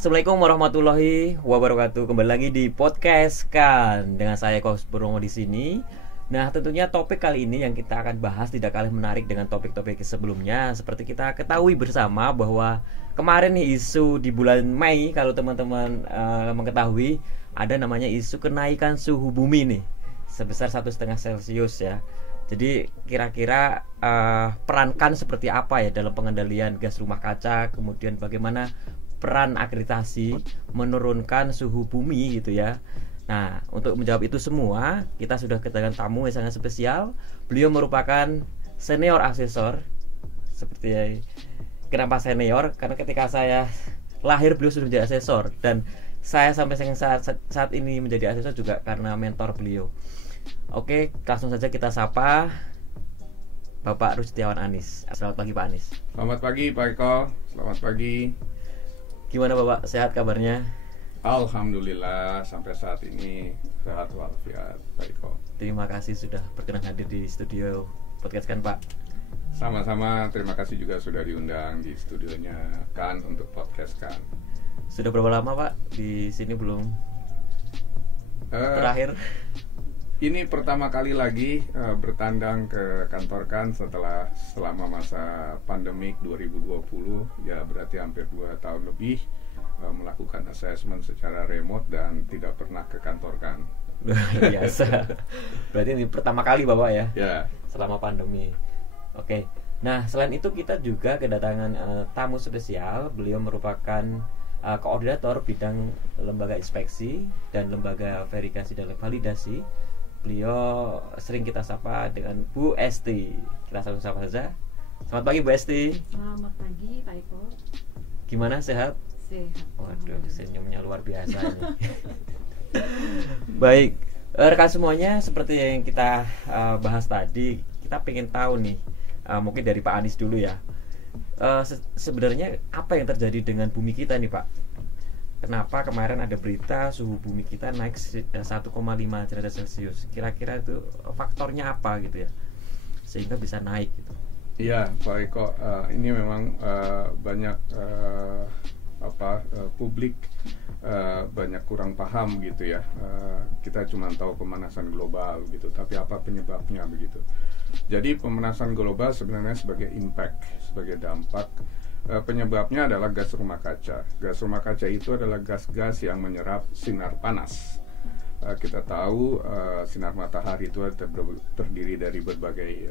Assalamualaikum warahmatullahi wabarakatuh. Kembali lagi di podcast kan dengan saya Kos Purnomo di sini. Nah, tentunya topik kali ini yang kita akan bahas tidak kalah menarik dengan topik-topik sebelumnya. Seperti kita ketahui bersama bahwa kemarin nih isu di bulan Mei, kalau teman-teman mengetahui, ada namanya isu kenaikan suhu bumi nih sebesar 1,5 celcius ya. Jadi kira-kira perankan seperti apa ya dalam pengendalian gas rumah kaca, kemudian bagaimana peran akreditasi menurunkan suhu bumi gitu ya. Nah, untuk menjawab itu semua, kita sudah kedatangan tamu yang sangat spesial. Beliau merupakan senior asesor. Seperti kenapa senior? Karena ketika saya lahir beliau sudah menjadi asesor, dan saya sampai saat ini menjadi asesor juga karena mentor beliau. Oke, langsung saja kita sapa Bapak Rustiawan Anis. Selamat pagi Pak Anis. Selamat pagi Pak Eko. Selamat pagi. Gimana Bapak, sehat kabarnya? Alhamdulillah sampai saat ini sehat walafiat Pak Eko. Terima kasih sudah berkenan hadir di studio podcast kan Pak. Sama-sama, terima kasih juga sudah diundang di studionya kan untuk podcast kan. Sudah berapa lama Pak di sini belum terakhir? Ini pertama kali lagi bertandang ke kantor kan selama masa pandemik 2020, ya berarti hampir 2 tahun lebih melakukan assessment secara remote dan tidak pernah ke kantor kan. Luar biasa. Berarti ini pertama kali Bapak ya? Ya. Selama pandemi. Oke. Nah, selain itu kita juga kedatangan tamu spesial. Beliau merupakan koordinator bidang lembaga inspeksi dan lembaga verifikasi dan validasi. Beliau sering kita sapa dengan Bu Esti. Kita langsung sapa saja. Selamat pagi Bu Esti. Selamat pagi Pak Eko. Gimana, sehat? Sehat. Waduh, senyumnya luar biasa nih. Baik, rekan semuanya, seperti yang kita bahas tadi, kita pengen tahu nih, mungkin dari Pak Anis dulu ya. Sebenarnya apa yang terjadi dengan bumi kita nih Pak? Kenapa kemarin ada berita suhu bumi kita naik 1,5 derajat Celcius? Kira-kira itu faktornya apa gitu ya, sehingga bisa naik gitu? Iya Pak Eko, ini memang banyak publik banyak kurang paham gitu ya. Kita cuma tahu pemanasan global gitu, tapi apa penyebabnya begitu. Jadi pemanasan global sebenarnya sebagai impact, sebagai dampak. Penyebabnya adalah gas rumah kaca. Gas rumah kaca itu adalah gas-gas yang menyerap sinar panas. Kita tahu sinar matahari itu terdiri dari berbagai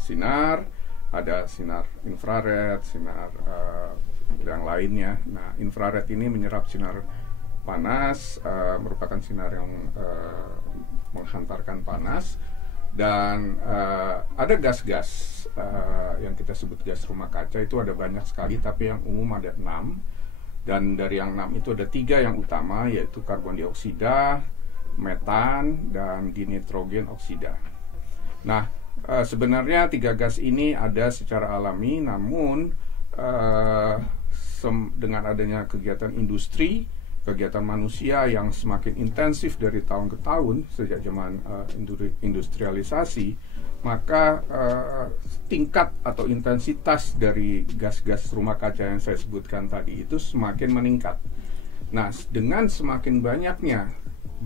sinar. Ada sinar infrared, sinar yang lainnya. Nah, infrared ini menyerap sinar panas, merupakan sinar yang menghantarkan panas. Dan ada gas-gas yang kita sebut gas rumah kaca itu ada banyak sekali, tapi yang umum ada 6. Dan dari yang 6 itu ada 3 yang utama, yaitu karbon dioksida, metan, dan dinitrogen oksida. Nah, sebenarnya 3 gas ini ada secara alami, namun dengan adanya kegiatan industri, kegiatan manusia yang semakin intensif dari tahun ke tahun sejak zaman industrialisasi, maka tingkat atau intensitas dari gas-gas rumah kaca yang saya sebutkan tadi itu semakin meningkat. Nah, dengan semakin banyaknya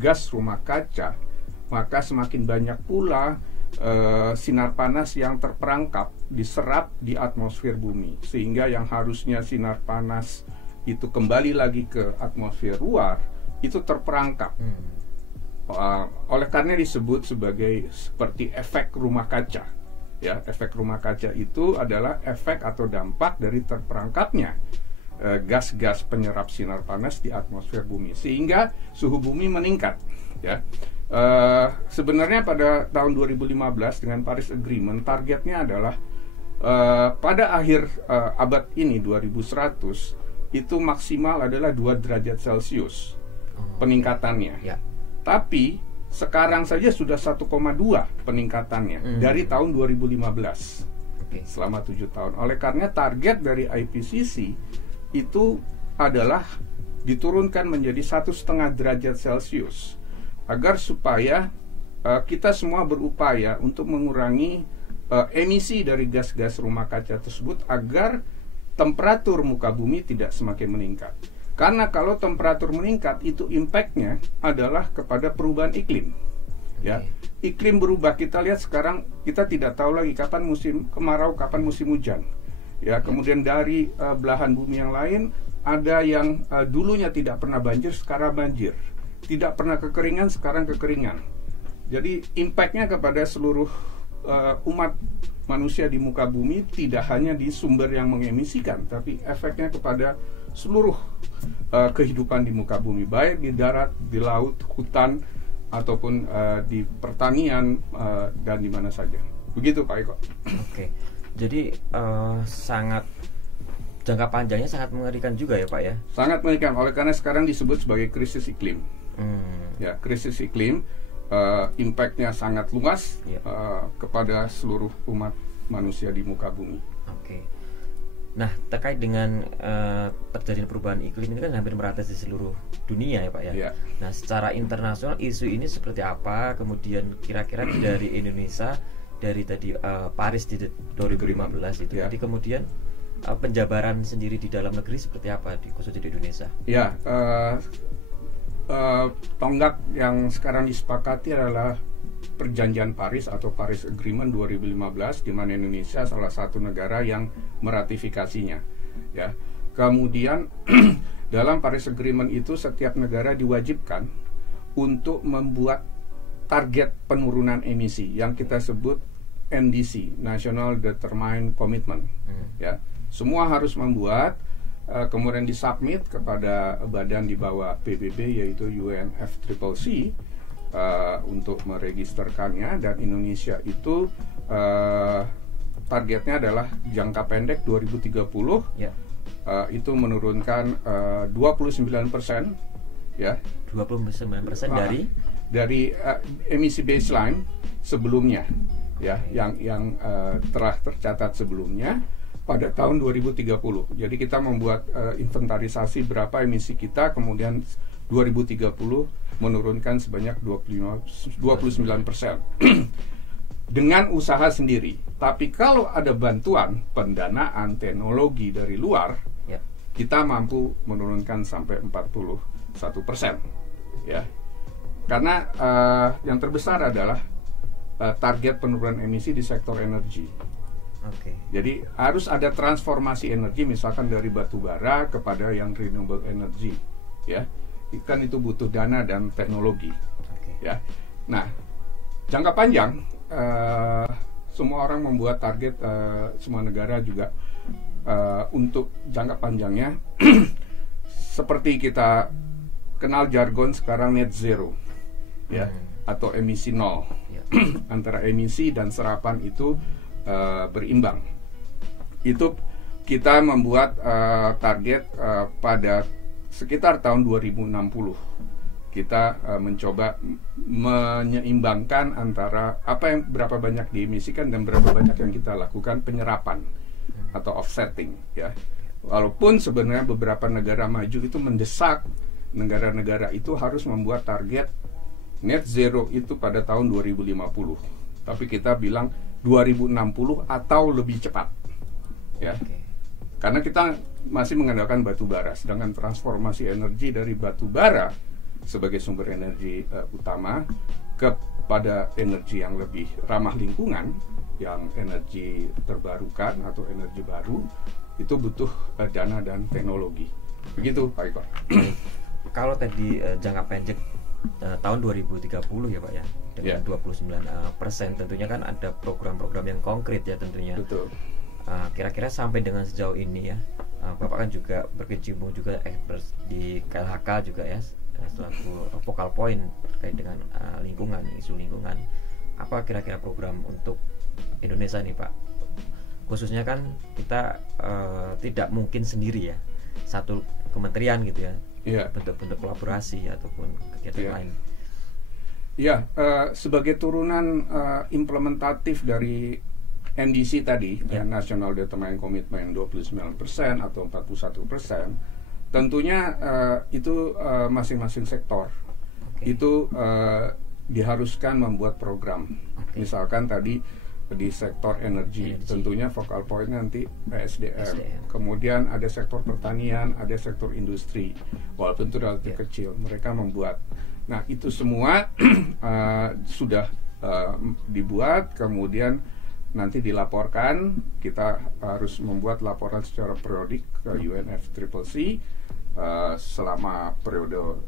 gas rumah kaca, maka semakin banyak pula sinar panas yang terperangkap, diserap di atmosfer bumi, sehingga yang harusnya sinar panas itu kembali lagi ke atmosfer luar, itu terperangkap. Oleh karena disebut sebagai seperti efek rumah kaca. Ya, efek rumah kaca itu adalah efek atau dampak dari terperangkapnya gas-gas penyerap sinar panas di atmosfer bumi, sehingga suhu bumi meningkat. Ya, sebenarnya pada tahun 2015 dengan Paris Agreement targetnya adalah pada akhir abad ini 2100 itu maksimal adalah 2 derajat Celcius peningkatannya. Ya. Tapi sekarang saja sudah 1,2 peningkatannya dari tahun 2015. Selama 7 tahun. Oleh karena target dari IPCC itu adalah diturunkan menjadi 1,5 derajat Celcius, agar supaya kita semua berupaya untuk mengurangi emisi dari gas-gas rumah kaca tersebut, agar temperatur muka bumi tidak semakin meningkat. Karena kalau temperatur meningkat itu impact-nya adalah kepada perubahan iklim. Ya, iklim berubah. Kita lihat sekarang kita tidak tahu lagi kapan musim kemarau, kapan musim hujan. Ya, kemudian dari belahan bumi yang lain ada yang dulunya tidak pernah banjir, sekarang banjir. Tidak pernah kekeringan, sekarang kekeringan. Jadi impact-nya kepada seluruh umat manusia di muka bumi, tidak hanya di sumber yang mengemisikan, tapi efeknya kepada seluruh kehidupan di muka bumi, baik di darat, di laut, hutan, ataupun di pertanian dan di mana saja. Begitu Pak Eko. Oke. Jadi sangat jangka panjangnya sangat mengerikan juga ya Pak ya. Sangat mengerikan, oleh karena sekarang disebut sebagai krisis iklim. Ya, krisis iklim, impact-nya sangat luas kepada seluruh umat manusia di muka bumi. Oke. Nah, terkait dengan terjadinya perubahan iklim ini kan hampir merata di seluruh dunia ya Pak ya. Ya. Nah, secara internasional isu ini seperti apa? Kemudian kira-kira dari Indonesia, dari tadi Paris di 2015 itu, Ya. jadi kemudian penjabaran sendiri di dalam negeri seperti apa khususnya di Indonesia? Ya, tonggak yang sekarang disepakati adalah Perjanjian Paris atau Paris Agreement 2015, di mana Indonesia salah satu negara yang meratifikasinya. Ya, kemudian dalam Paris Agreement itu setiap negara diwajibkan untuk membuat target penurunan emisi yang kita sebut NDC, National Determined Commitment. Ya, semua harus membuat, kemudian disubmit kepada badan di bawah PBB yaitu UNFCCC untuk meregisterkannya, dan Indonesia itu targetnya adalah jangka pendek 2030 Ya. Itu menurunkan 29% ya. 29% dari emisi baseline sebelumnya ya, yang telah tercatat sebelumnya pada tahun 2030. Jadi kita membuat inventarisasi berapa emisi kita, kemudian 2030 menurunkan sebanyak 29% dengan usaha sendiri. Tapi kalau ada bantuan pendanaan teknologi dari luar, ya. kita mampu menurunkan sampai 41%. Ya, karena yang terbesar adalah target penurunan emisi di sektor energi. Oke. Jadi harus ada transformasi energi, misalkan dari batu bara kepada yang renewable energy, ya. Kan itu butuh dana dan teknologi. Oke. Ya. Nah, jangka panjang semua orang membuat target, semua negara juga untuk jangka panjangnya seperti kita kenal jargon sekarang net zero, ya, atau emisi nol. Ya. Antara emisi dan serapan itu berimbang. Itu kita membuat target pada sekitar tahun 2060. Kita mencoba menyeimbangkan antara berapa banyak diemisikan dan berapa banyak yang kita lakukan penyerapan atau offsetting, ya. Walaupun sebenarnya beberapa negara maju itu mendesak negara-negara itu harus membuat target net zero itu pada tahun 2050. Tapi kita bilang 2060 atau lebih cepat, ya. Karena kita masih mengandalkan batu bara, sedangkan transformasi energi dari batu bara sebagai sumber energi utama kepada energi yang lebih ramah lingkungan, yang energi terbarukan atau energi baru, itu butuh dana dan teknologi. Begitu Pak Eko. Kalau tadi jangka pendek tahun 2030 ya Pak ya, dengan 29%, tentunya kan ada program-program yang konkret ya tentunya. Betul. Kira-kira sampai dengan sejauh ini ya, Bapak kan juga berkecimpung juga expert di KLHK juga ya, selaku focal point terkait dengan lingkungan, isu lingkungan. Apa kira-kira program untuk Indonesia nih Pak? Khususnya kan kita tidak mungkin sendiri ya, satu kementerian gitu ya, bentuk-bentuk kolaborasi ataupun kegiatan lain. Ya, sebagai turunan implementatif dari NDC tadi, National Determined Commitment 29% atau 41%, tentunya itu masing-masing sektor itu diharuskan membuat program. Misalkan tadi di sektor energi. Tentunya focal point nanti SDM. SDM. Kemudian ada sektor pertanian, ada sektor industri. Walaupun itu relatif kecil, mereka membuat. Nah, itu semua sudah dibuat, kemudian nanti dilaporkan. Kita harus membuat laporan secara periodik ke UNFCCC selama periode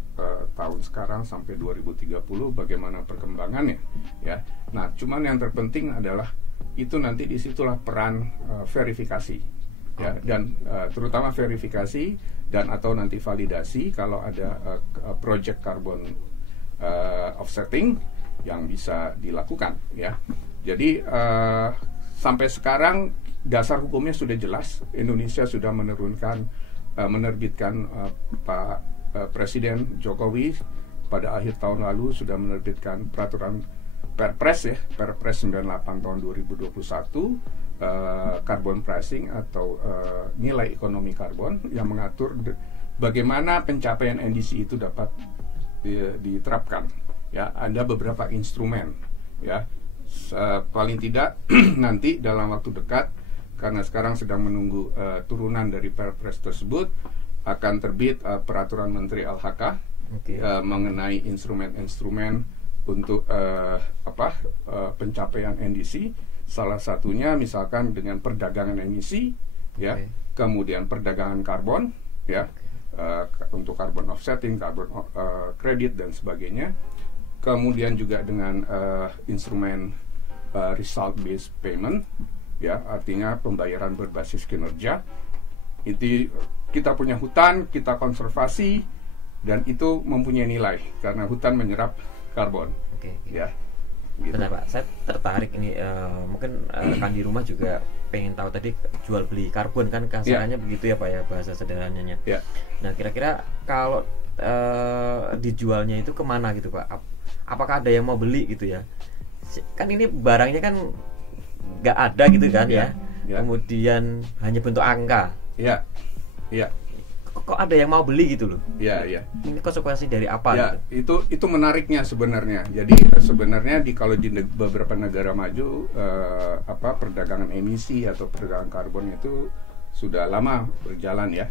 tahun sekarang sampai 2030 bagaimana perkembangannya, ya. Nah, cuman yang terpenting adalah itu nanti disitulah peran verifikasi, ya, dan terutama verifikasi dan atau nanti validasi kalau ada project carbon offsetting yang bisa dilakukan, ya. Jadi sampai sekarang dasar hukumnya sudah jelas. Indonesia sudah menerbitkan Pak Presiden Jokowi pada akhir tahun lalu sudah menerbitkan peraturan Perpres, ya, Perpres 98 tahun 2021 carbon pricing atau nilai ekonomi karbon yang mengatur bagaimana pencapaian NDC itu dapat diterapkan, ya. Ada beberapa instrumen, ya. Paling tidak nanti dalam waktu dekat, karena sekarang sedang menunggu turunan dari Perpres tersebut, akan terbit peraturan Menteri LHK mengenai instrumen-instrumen untuk pencapaian NDC. Salah satunya misalkan dengan perdagangan emisi, ya, kemudian perdagangan karbon, ya, untuk carbon offsetting, carbon credit dan sebagainya. Kemudian juga dengan instrumen result based payment, ya, artinya pembayaran berbasis kinerja. Itu kita punya hutan, kita konservasi, dan itu mempunyai nilai karena hutan menyerap karbon. Ya, gitu. Benar Pak, saya tertarik ini. Mungkin kan di rumah juga pengen tahu tadi jual beli karbon kan kasarannya begitu ya Pak, ya, bahasa sederhananya. Ya. Nah, kira-kira kalau dijualnya itu kemana gitu Pak? Apakah ada yang mau beli gitu ya? Kan ini barangnya kan nggak ada gitu kan, ya. Kemudian hanya bentuk angka. Ya. Ya. Kok ada yang mau beli gitu loh? Ya, ya. Ini konsekuensi dari apa? Ya, gitu? itu menariknya sebenarnya. Jadi sebenarnya kalau di beberapa negara maju perdagangan emisi atau perdagangan karbon itu sudah lama berjalan, ya.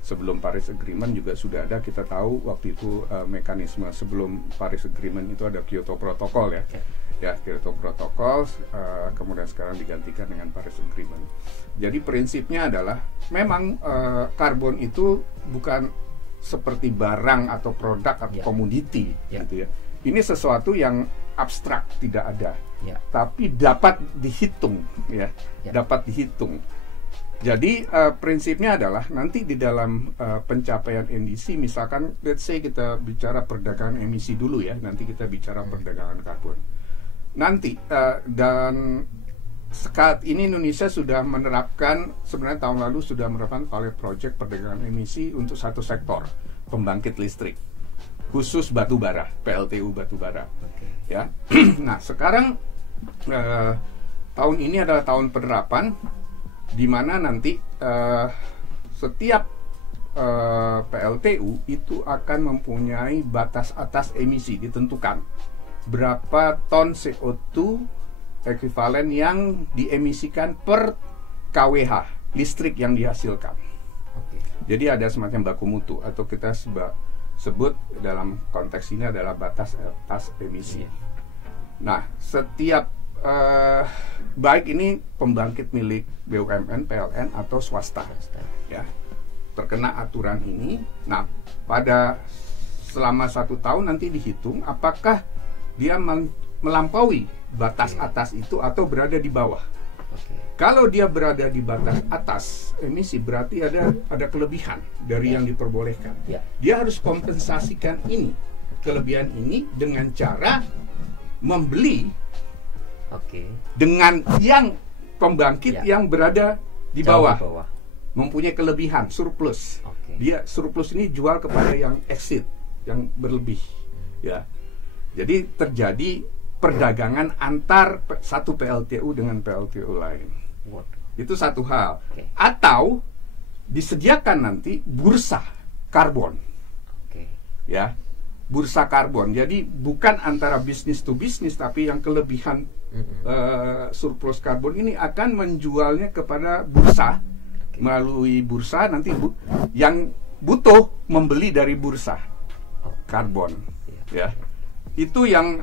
Sebelum Paris Agreement juga sudah ada. Kita tahu waktu itu mekanisme sebelum Paris Agreement itu ada Kyoto Protocol, ya. Ya, Kyoto Protocol, kemudian sekarang digantikan dengan Paris Agreement. Jadi prinsipnya adalah memang karbon itu bukan seperti barang atau produk atau komoditi, gitu ya. Ini sesuatu yang abstrak, tidak ada, tapi dapat dihitung, ya, dapat dihitung. Jadi prinsipnya adalah nanti di dalam pencapaian NDC, misalkan let's say kita bicara perdagangan emisi dulu, ya, nanti kita bicara perdagangan karbon. Nanti dan saat ini Indonesia sudah menerapkan, sebenarnya tahun lalu sudah menerapkan pilot project perdagangan emisi untuk satu sektor, pembangkit listrik, khusus batubara, PLTU batubara, ya. Nah, sekarang tahun ini adalah tahun penerapan, di mana nanti setiap PLTU itu akan mempunyai batas atas emisi ditentukan. Berapa ton CO2 ekuivalen yang diemisikan per kWh listrik yang dihasilkan. Jadi ada semacam baku mutu atau kita sebut dalam konteks ini adalah batas atas emisi. Nah, setiap baik ini pembangkit milik BUMN, PLN atau swasta, ya, terkena aturan ini. Nah, pada selama 1 tahun nanti dihitung apakah dia melampaui batas atas itu atau berada di bawah. Kalau dia berada di batas atas emisi, berarti ada kelebihan dari yang diperbolehkan. Dia harus kompensasikan kelebihan ini dengan cara membeli dengan yang pembangkit yang berada di bawah, mempunyai kelebihan, surplus. Dia surplus ini jual kepada yang exit, yang berlebih, ya. Jadi terjadi perdagangan antar satu PLTU dengan PLTU lain. Itu satu hal. Atau disediakan nanti bursa karbon, ya, bursa karbon. Jadi bukan antara bisnis to bisnis, tapi yang kelebihan surplus karbon ini akan menjualnya kepada bursa melalui bursa nanti yang butuh membeli dari bursa karbon, ya. Itu yang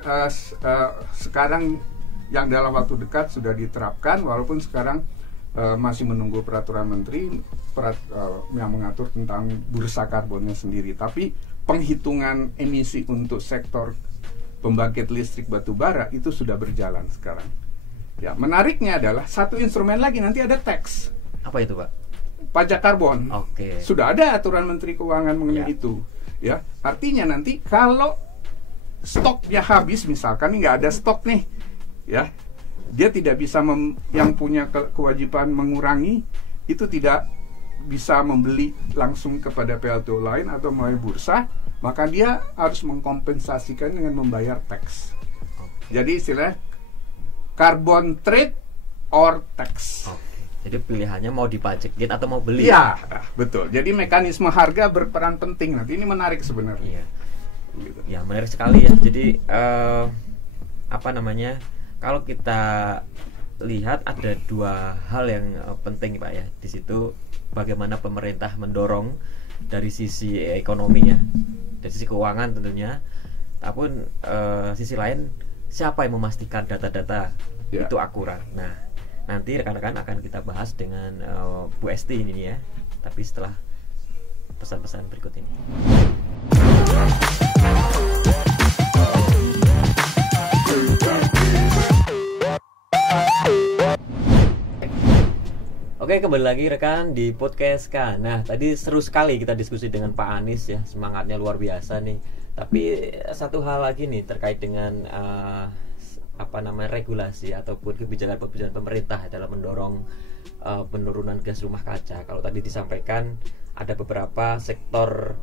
sekarang yang dalam waktu dekat sudah diterapkan, walaupun sekarang masih menunggu peraturan menteri yang mengatur tentang bursa karbonnya sendiri. Tapi penghitungan emisi untuk sektor pembangkit listrik batu bara itu sudah berjalan sekarang. Ya, menariknya adalah satu instrumen lagi, nanti ada tax. Apa itu, Pak? Pajak karbon. Oke. Sudah ada aturan Menteri Keuangan mengenai itu. Ya, artinya nanti kalau stoknya habis, misalkan nggak ada stok nih, ya, dia tidak bisa yang punya kewajiban mengurangi itu tidak bisa membeli langsung kepada PLTU lain atau melalui bursa, maka dia harus mengkompensasikan dengan membayar tax. Jadi istilah carbon trade or tax. Jadi pilihannya mau dipajakin atau mau beli. Iya, betul. Jadi mekanisme harga berperan penting. Nanti ini menarik sebenarnya. Iya. Gitu. Ya, menarik sekali ya. Jadi apa namanya? Kalau kita lihat ada dua hal yang penting, Pak ya. Di situ bagaimana pemerintah mendorong dari sisi ekonomi ya, dari sisi keuangan tentunya. Tapi sisi lain siapa yang memastikan data-data itu akurat. Nah, nanti rekan-rekan akan kita bahas dengan Bu Esti ini ya. Tapi setelah pesan-pesan berikut ini. Oke, kembali lagi rekan di podcast kan. Nah, tadi seru sekali kita diskusi dengan Pak Anies ya, semangatnya luar biasa nih. Tapi satu hal lagi nih terkait dengan regulasi ataupun kebijakan pemerintah dalam mendorong penurunan gas rumah kaca. Kalau tadi disampaikan ada beberapa sektor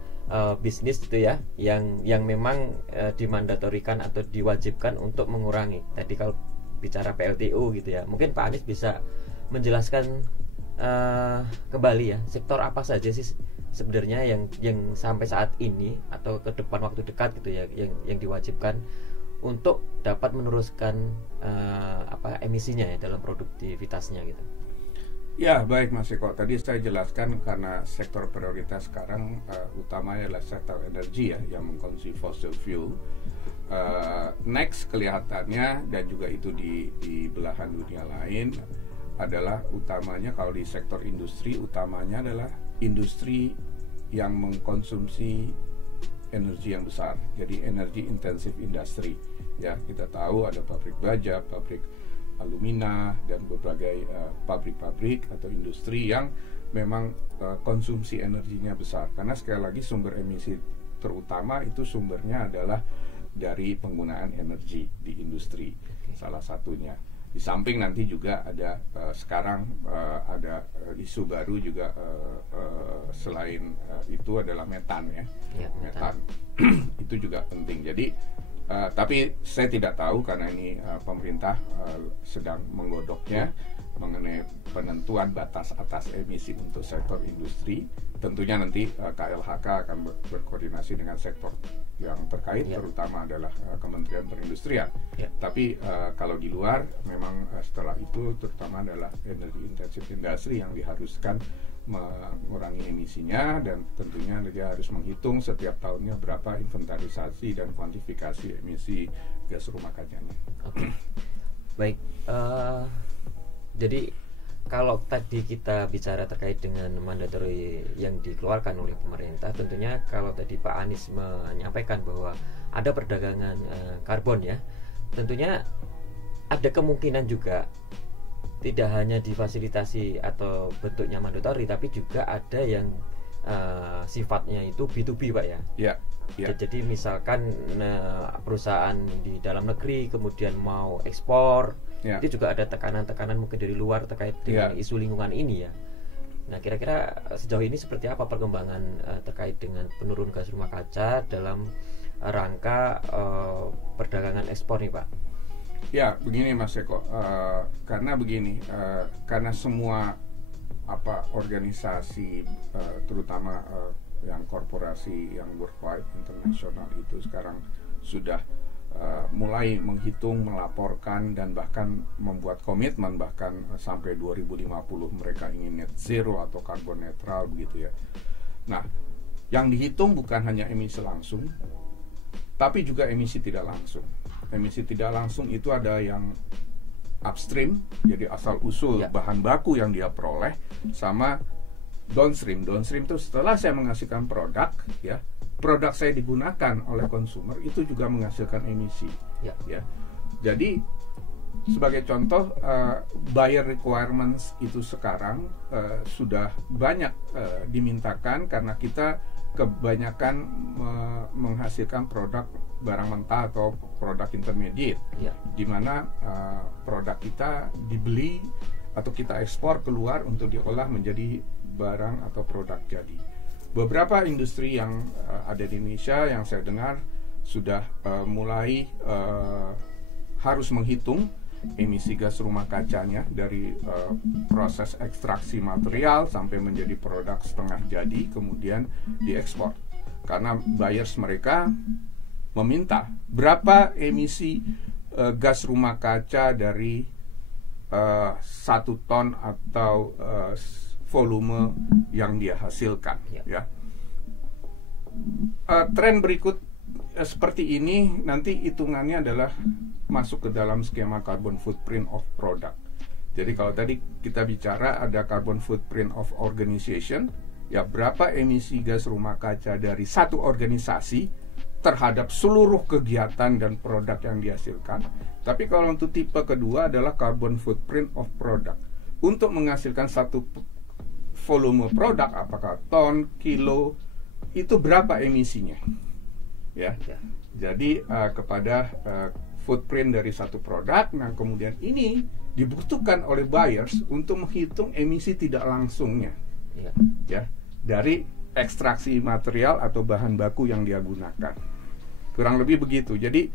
bisnis itu ya yang memang dimandatorikan atau diwajibkan untuk mengurangi. Tadi kalau bicara PLTU gitu ya, mungkin Pak Anies bisa menjelaskan kembali ya, sektor apa saja sih sebenarnya yang sampai saat ini atau ke depan waktu dekat gitu ya yang diwajibkan untuk dapat meneruskan emisinya ya dalam produktivitasnya gitu. Ya, baik Mas Eko. Tadi saya jelaskan karena sektor prioritas sekarang utamanya adalah sektor energi ya, yang mengkonsumsi fossil fuel. Next kelihatannya dan juga itu di belahan dunia lain adalah utamanya kalau di sektor industri, utamanya adalah industri yang mengkonsumsi energi yang besar. Jadi energi intensive industry. Ya, kita tahu ada pabrik baja, pabrik alumina dan berbagai pabrik-pabrik atau industri yang memang konsumsi energinya besar. Karena sekali lagi sumber emisi terutama itu sumbernya adalah dari penggunaan energi di industri. Salah satunya. Di samping nanti juga ada sekarang ada isu baru juga selain itu adalah metan ya, metan itu juga penting. Jadi tapi saya tidak tahu karena ini pemerintah sedang menggodoknya mengenai penentuan batas atas emisi untuk sektor industri. Tentunya nanti KLHK akan berkoordinasi dengan sektor yang terkait, terutama adalah Kementerian Perindustrian. Tapi kalau di luar, memang setelah itu terutama adalah energi intensif industri yang diharuskan mengurangi emisinya, dan tentunya dia harus menghitung setiap tahunnya berapa inventarisasi dan kuantifikasi emisi gas rumah kacanya. Baik, jadi kalau tadi kita bicara terkait dengan mandatori yang dikeluarkan oleh pemerintah, tentunya kalau tadi Pak Anies menyampaikan bahwa ada perdagangan karbon ya, tentunya ada kemungkinan juga tidak hanya difasilitasi atau bentuknya mandatori, tapi juga ada yang sifatnya itu B2B Pak ya. Jadi misalkan perusahaan di dalam negeri kemudian mau ekspor, itu juga ada tekanan-tekanan mungkin dari luar terkait dengan isu lingkungan ini ya. Nah, kira-kira sejauh ini seperti apa perkembangan terkait dengan penurun gas rumah kaca dalam rangka perdagangan ekspor nih Pak? Ya, begini Mas Eko, karena begini, karena semua organisasi terutama yang korporasi yang worldwide internasional itu sekarang sudah mulai menghitung, melaporkan, dan bahkan membuat komitmen bahkan sampai 2050 mereka ingin net zero atau karbon netral begitu ya. Nah, yang dihitung bukan hanya emisi langsung, tapi juga emisi tidak langsung. Emisi tidak langsung itu ada yang upstream, jadi asal usul bahan baku yang dia peroleh, sama downstream. Downstream itu setelah saya menghasilkan produk, ya, produk saya digunakan oleh konsumer itu juga menghasilkan emisi. Ya. Jadi sebagai contoh, buyer requirements itu sekarang sudah banyak dimintakan karena kita kebanyakan menghasilkan produk barang mentah atau produk intermediate, di mana produk kita dibeli atau kita ekspor keluar untuk diolah menjadi barang atau produk jadi. Beberapa industri yang ada di Indonesia yang saya dengar sudah mulai harus menghitung emisi gas rumah kacanya dari proses ekstraksi material sampai menjadi produk setengah jadi kemudian diekspor. Karena buyers mereka meminta berapa emisi gas rumah kaca dari 1 ton atau volume yang dia hasilkan. Ya. Tren berikut seperti ini nanti hitungannya adalah masuk ke dalam skema carbon footprint of product. Jadi kalau tadi kita bicara ada carbon footprint of organization, ya berapa emisi gas rumah kaca dari satu organisasi terhadap seluruh kegiatan dan produk yang dihasilkan. Tapi kalau untuk tipe kedua adalah carbon footprint of product. Untuk menghasilkan satu volume produk, apakah ton, kilo, itu berapa emisinya? Ya. Jadi kepada footprint dari satu produk, nah kemudian ini dibutuhkan oleh buyers untuk menghitung emisi tidak langsungnya, ya, dari ekstraksi material atau bahan baku yang dia gunakan. Kurang lebih begitu. Jadi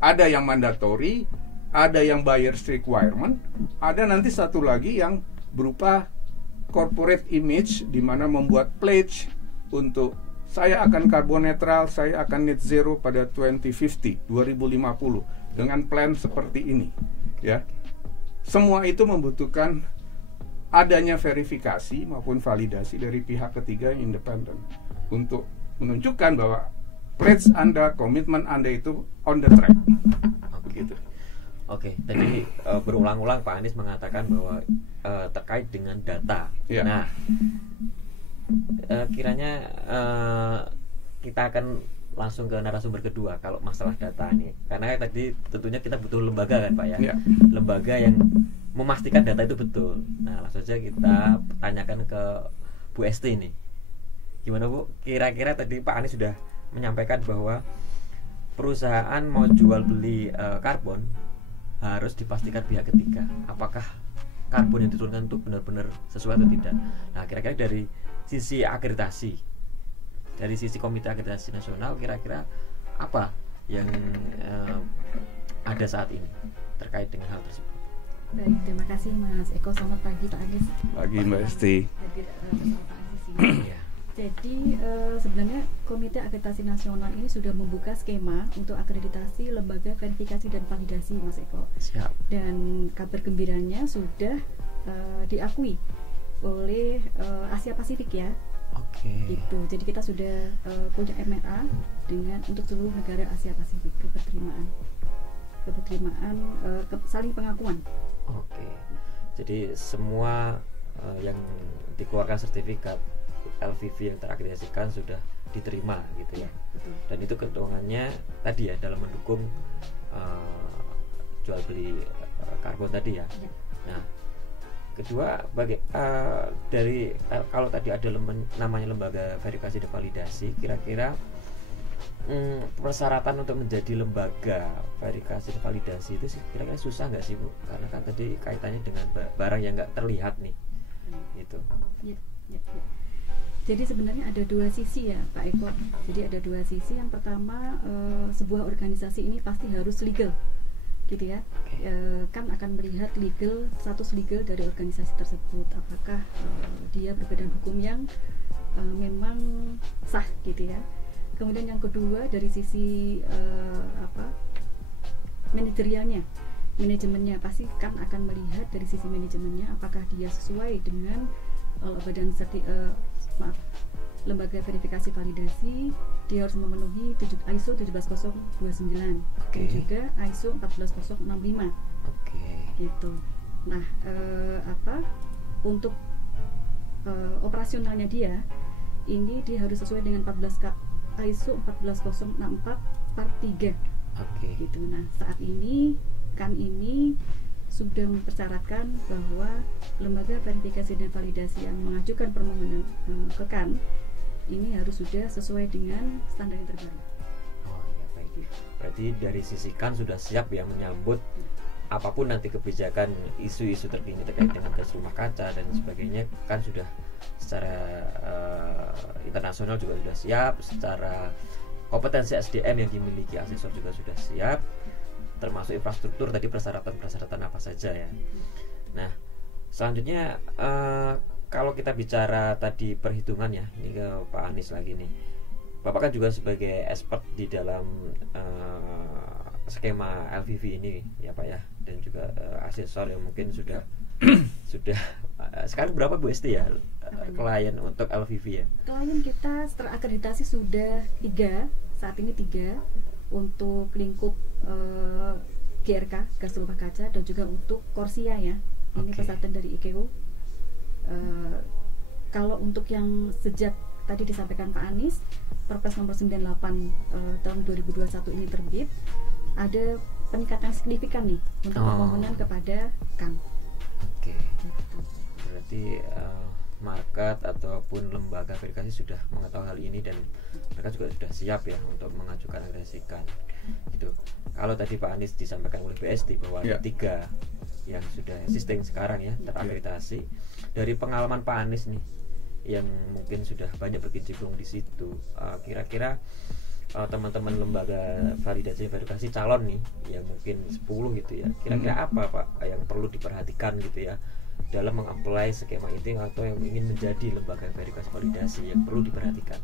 ada yang mandatory, ada yang buyers requirement, ada nanti satu lagi yang berupa corporate image, di mana membuat pledge untuk saya akan carbon netral, saya akan net zero pada 2050 dengan plan seperti ini, ya. Semua itu membutuhkan adanya verifikasi maupun validasi dari pihak ketiga yang independen untuk menunjukkan bahwa pledge Anda, komitmen Anda itu on the track. Begitu. Oke, tadi berulang-ulang Pak Anies mengatakan bahwa terkait dengan data. Nah, kiranya kita akan langsung ke narasumber kedua kalau masalah data ini, karena tadi tentunya kita butuh lembaga kan Pak ya, lembaga yang memastikan data itu betul. Nah, langsung saja kita tanyakan ke Bu Esti ini, gimana Bu? Kira-kira tadi Pak Anies sudah menyampaikan bahwa perusahaan mau jual beli karbon harus dipastikan pihak ketiga apakah karbon yang diturunkan itu benar-benar sesuai atau tidak. Nah, kira-kira dari sisi akreditasi, dari sisi Komite Akreditasi Nasional, kira-kira apa yang ada saat ini terkait dengan hal tersebut? Baik, terima kasih Mas Eko. Selamat pagi Pak Anies. Pagi Mbak Esti. Jadi sebenarnya Komite Akreditasi Nasional ini sudah membuka skema untuk akreditasi lembaga verifikasi dan validasi, Mas Eko. Siap. Dan kabar gembiranya sudah diakui oleh Asia Pasifik ya. Oke. Gitu. Jadi kita sudah punya MRA dengan untuk seluruh negara Asia Pasifik, keterterimaan saling pengakuan. Oke. Jadi semua yang dikeluarkan sertifikat LVV yang terakreditasikan sudah diterima gitu ya. Betul. Dan itu keuntungannya tadi ya dalam mendukung jual beli karbon tadi ya. Nah, kedua dari kalau tadi ada namanya lembaga verifikasi dan validasi, kira-kira persyaratan untuk menjadi lembaga verifikasi dan validasi itu kira-kira susah nggak sih Bu? Karena kan tadi kaitannya dengan barang yang nggak terlihat nih. Gitu. Ya. Jadi sebenarnya ada dua sisi ya Pak Eko. Jadi ada dua sisi. Yang pertama, sebuah organisasi ini pasti harus legal, gitu ya. Kan akan melihat status legal dari organisasi tersebut. Apakah dia berbadan hukum yang memang sah, gitu ya. Kemudian yang kedua dari sisi manajemennya pasti kan akan melihat dari sisi manajemennya apakah dia sesuai dengan lembaga verifikasi validasi. Dia harus memenuhi ISO 17029 dan juga ISO 14065 gitu. Nah untuk operasionalnya dia harus sesuai dengan ISO 14064 part 3 gitu. Nah saat ini sudah mempersyaratkan bahwa lembaga verifikasi dan validasi yang mengajukan permohonan ke KAN ini harus sudah sesuai dengan standar yang terbaru. Oh iya, baik. Berarti dari sisi KAN sudah siap ya menyambut apapun nanti kebijakan isu-isu terkini terkait dengan gas rumah kaca dan sebagainya. Kan sudah secara internasional juga sudah siap, secara kompetensi SDM yang dimiliki asesor juga sudah siap, termasuk infrastruktur tadi, persyaratan apa saja ya. Nah selanjutnya kalau kita bicara tadi perhitungan ya, ini ke Pak Anies lagi nih. Bapak kan juga sebagai expert di dalam skema LVV ini ya Pak ya, dan juga asesor yang mungkin sudah sekarang berapa Bu Esti ya klien untuk LVV ya? Klien kita terakreditasi sudah 3, saat ini 3 untuk lingkup GRK gas rumah kaca dan juga untuk Korsia ya. Ini persyaratan dari IKO. Kalau untuk yang sejak tadi disampaikan Pak Anies, Perpres nomor 98 tahun 2021 ini terbit, ada peningkatan signifikan nih untuk permohonan kepada KAN. Berarti market ataupun lembaga verifikasi sudah mengetahui hal ini dan mereka juga sudah siap ya untuk mengajukan agresi KAN gitu. Kalau tadi Pak Anies disampaikan oleh BSD bahwa ada 3 yang sudah existing sekarang ya terakreditasi. Dari pengalaman Pak Anies nih yang mungkin sudah banyak berkecimpung di situ, kira-kira teman-teman lembaga validasi verifikasi calon nih yang mungkin 10 gitu ya, kira-kira apa Pak yang perlu diperhatikan gitu ya dalam mengapply skema itu atau yang ingin menjadi lembaga verifikasi validasi yang perlu diperhatikan?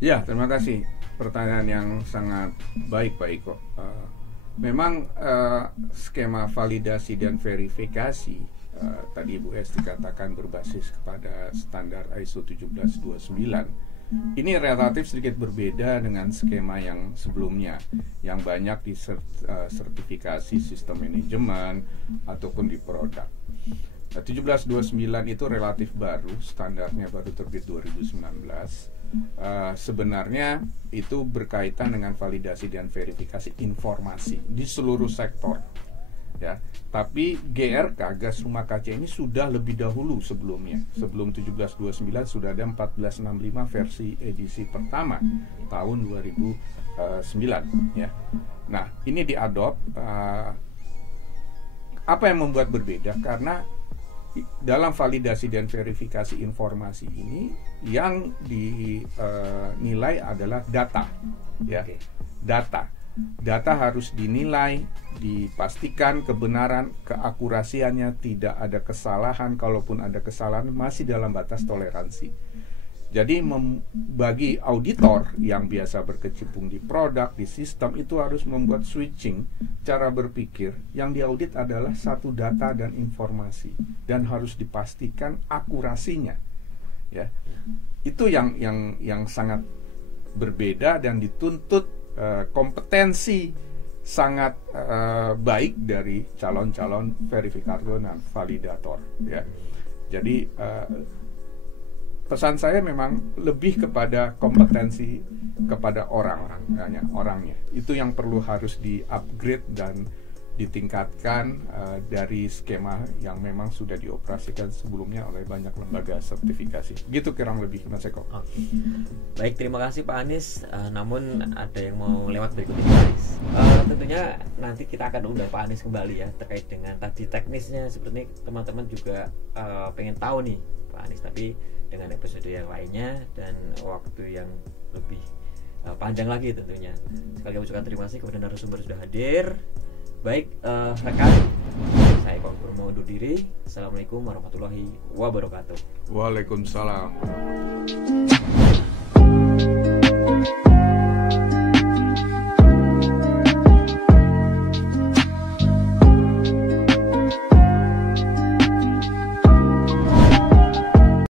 Ya, terima kasih. Pertanyaan yang sangat baik Pak Iko. Memang skema validasi dan verifikasi tadi Bu Esti katakan berbasis kepada standar ISO 17029. Ini relatif sedikit berbeda dengan skema yang sebelumnya yang banyak di sertifikasi sistem manajemen ataupun di produk. 1729 itu relatif baru, standarnya baru terbit 2019. Sebenarnya itu berkaitan dengan validasi dan verifikasi informasi di seluruh sektor. Ya, tapi GRK gas rumah kaca ini sudah lebih dahulu sebelumnya. Sebelum 1729 sudah ada 1465 versi edisi pertama tahun 2009 ya. Nah, ini diadop. Apa yang membuat berbeda? Karena dalam validasi dan verifikasi informasi ini yang dinilai adalah data ya. Data harus dinilai, dipastikan kebenaran, keakurasiannya, tidak ada kesalahan, kalaupun ada kesalahan masih dalam batas toleransi. Jadi bagi auditor yang biasa berkecimpung di produk, di sistem, itu harus membuat switching cara berpikir. Yang diaudit adalah satu data dan informasi dan harus dipastikan akurasinya. Ya. Itu yang sangat berbeda dan dituntut kompetensi sangat baik dari calon-calon verifikator dan validator ya. Jadi pesan saya memang lebih kepada kompetensi kepada orangnya. Itu yang perlu harus di-upgrade dan ditingkatkan dari skema yang memang sudah dioperasikan sebelumnya oleh banyak lembaga sertifikasi. Gitu kurang lebih Mas Eko. Baik, terima kasih Pak Anies. Namun ada yang mau lewat berikutnya guys. Tentunya nanti kita akan undang Pak Anies kembali ya terkait dengan tadi teknisnya. Seperti teman-teman juga pengen tahu nih Pak Anies, tapi dengan episode yang lainnya dan waktu yang lebih panjang lagi tentunya. Sekali lagi ucapkan terima kasih kepada narasumber sudah hadir. Baik, rekan, saya Eko mau undur diri. Assalamualaikum warahmatullahi wabarakatuh. Waalaikumsalam.